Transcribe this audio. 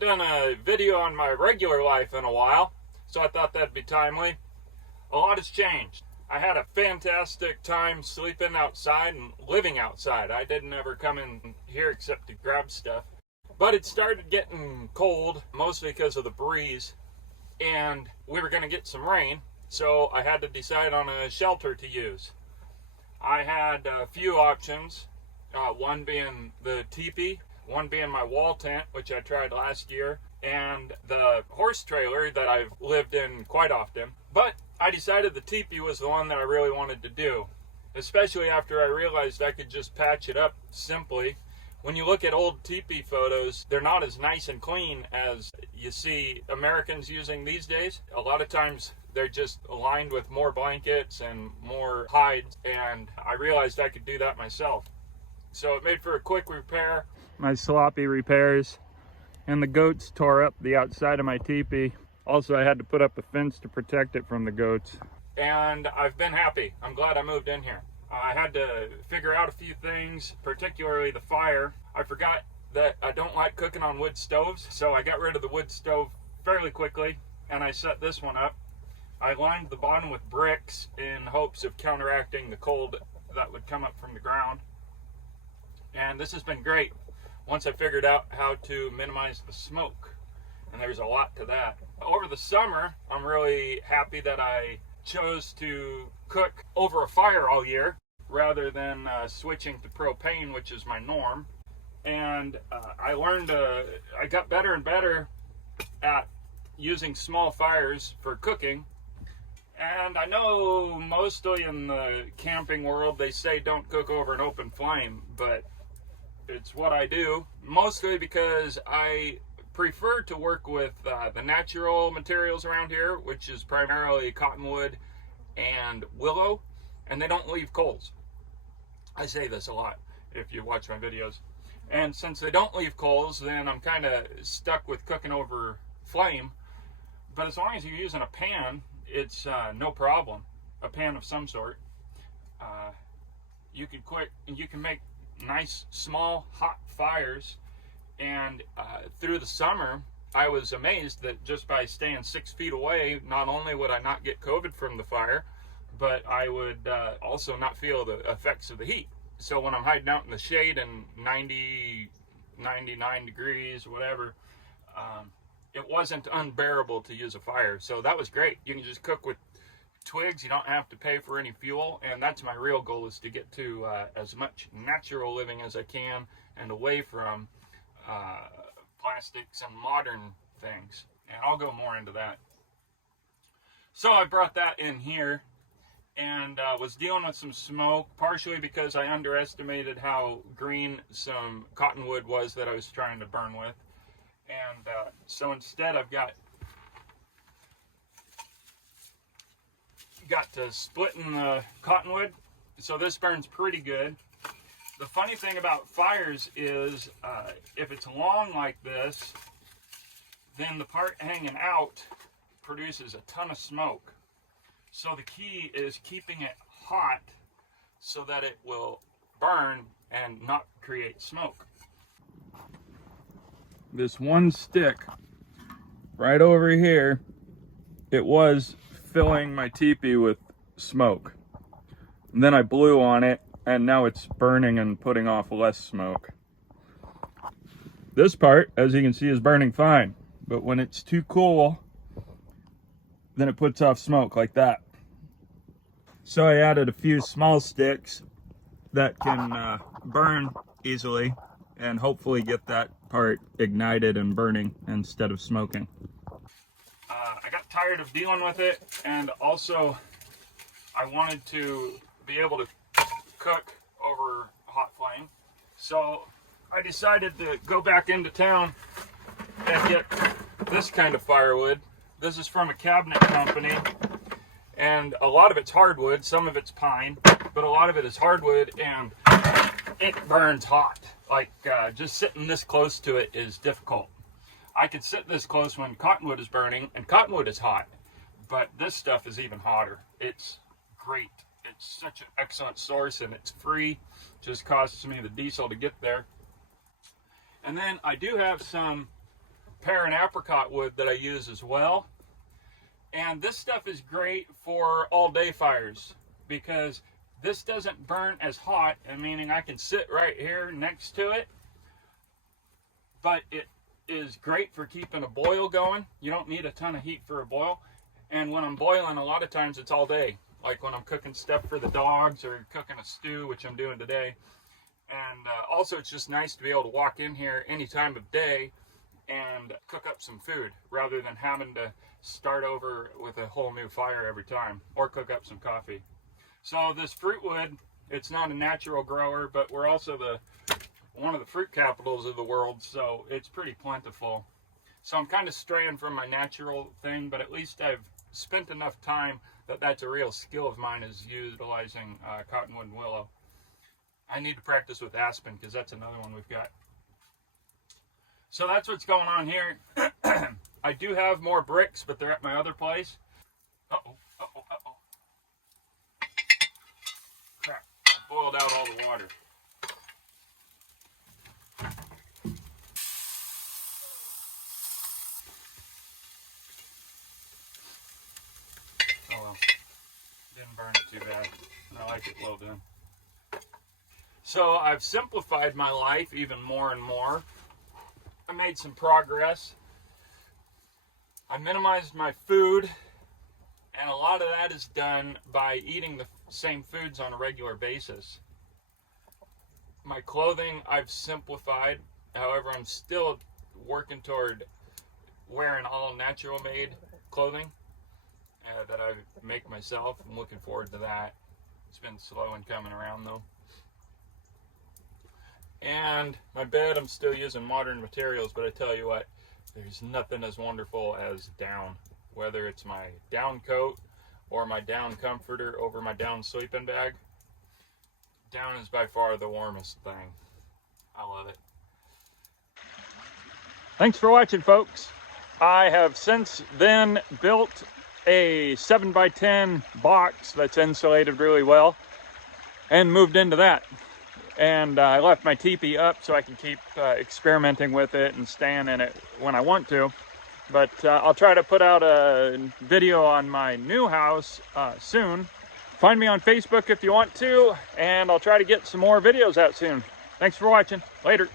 haven't done a video on my regular life in a while, so I thought that'd be timely. A lot has changed. I had a fantastic time sleeping outside and living outside. I didn't ever come in here except to grab stuff. But it started getting cold, mostly because of the breeze, and we were going to get some rain, so I had to decide on a shelter to use. I had a few options, one being the Teepee, one being my wall tent, which I tried last year, and the horse trailer that I've lived in quite often. But I decided the Teepee was the one that I really wanted to do, especially after I realized I could just patch it up simply. When you look at old teepee photos, they're not as nice and clean as you see Americans using these days. A lot of times they're just lined with more blankets and more hides, and I realized I could do that myself. So it made for a quick repair. My sloppy repairs, and the goats tore up the outside of my teepee. Also, I had to put up a fence to protect it from the goats. And I've been happy. I'm glad I moved in here. I had to figure out a few things, particularly the fire. I forgot that I don't like cooking on wood stoves, so I got rid of the wood stove fairly quickly, and I set this one up. I lined the bottom with bricks in hopes of counteracting the cold that would come up from the ground. And this has been great once I figured out how to minimize the smoke, and there's a lot to that. Over the summer, I'm really happy that I chose to cook over a fire all year rather than switching to propane, which is my norm. And I got better and better at using small fires for cooking. And I know mostly in the camping world they say don't cook over an open flame, but it's what I do, mostly because I prefer to work with the natural materials around here, which is primarily cottonwood and willow, and they don't leave coals. I say this a lot if you watch my videos. And since they don't leave coals, then I'm kind of stuck with cooking over flame. But as long as you're using a pan, it's no problem. A pan of some sort. You can make nice, small, hot fires. And through the summer, I was amazed that just by staying 6 feet away, not only would I not get COVID from the fire, but I would also not feel the effects of the heat. So when I'm hiding out in the shade and 99 degrees, whatever, it wasn't unbearable to use a fire. So that was great. You can just cook with twigs. You don't have to pay for any fuel. And that's my real goal, is to get to as much natural living as I can and away from plastics and modern things. And I'll go more into that. So I brought that in here and was dealing with some smoke, partially because I underestimated how green some cottonwood was that I was trying to burn with. And so instead I've got to splitting the cottonwood, so this burns pretty good. The funny thing about fires is if it's long like this, then the part hanging out produces a ton of smoke. So the key is keeping it hot so that it will burn and not create smoke. This one stick right over here, it was filling my teepee with smoke. And then I blew on it, and now it's burning and putting off less smoke. This part, as you can see, is burning fine, but when it's too cool, then it puts off smoke like that. So I added a few small sticks that can burn easily and hopefully get that part ignited and burning instead of smoking. I got tired of dealing with it, and also I wanted to be able to cook over a hot flame. So I decided to go back into town and get this kind of firewood. This is from a cabinet company, and a lot of it's hardwood, some of it's pine, but a lot of it is hardwood, and it burns hot. Like just sitting this close to it is difficult. I could sit this close when cottonwood is burning, and cottonwood is hot, but this stuff is even hotter. It's great. It's such an excellent source, and it's free. Just costs me the diesel to get there. And then I do have some pear and apricot wood that I use as well. And this stuff is great for all-day fires because this doesn't burn as hot, and meaning I can sit right here next to it, but it is great for keeping a boil going. You don't need a ton of heat for a boil. And when I'm boiling, a lot of times it's all day, like when I'm cooking stuff for the dogs or cooking a stew, which I'm doing today. And also it's just nice to be able to walk in here any time of day and cook up some food rather than having to start over with a whole new fire every time, or cook up some coffee. So this fruit wood, it's not a natural grower, but we're also one of the fruit capitals of the world, so it's pretty plentiful. So I'm kind of straying from my natural thing, but at least I've spent enough time that that's a real skill of mine, is utilizing cottonwood and willow. I need to practice with aspen because that's another one we've got. So that's what's going on here. I do have more bricks, but they're at my other place. Uh-oh, uh-oh, uh-oh. Crap, I boiled out all the water. Oh well, didn't burn it too bad. I like it well done. So I've simplified my life even more and more. I made some progress. I minimized my food, and a lot of that is done by eating the same foods on a regular basis. My clothing I've simplified. However, I'm still working toward wearing all natural made clothing that I make myself. I'm looking forward to that. It's been slow in coming around though. And my bed, I'm still using modern materials, but I tell you what, there's nothing as wonderful as down. Whether it's my down coat or my down comforter over my down sleeping bag, down is by far the warmest thing. I love it. Thanks for watching, folks. I have since then built a 7x10 box that's insulated really well and moved into that. And I left my teepee up so I can keep experimenting with it and staying in it when I want to. But I'll try to put out a video on my new house soon. Find me on Facebook if you want to, and I'll try to get some more videos out soon. Thanks for watching. Later.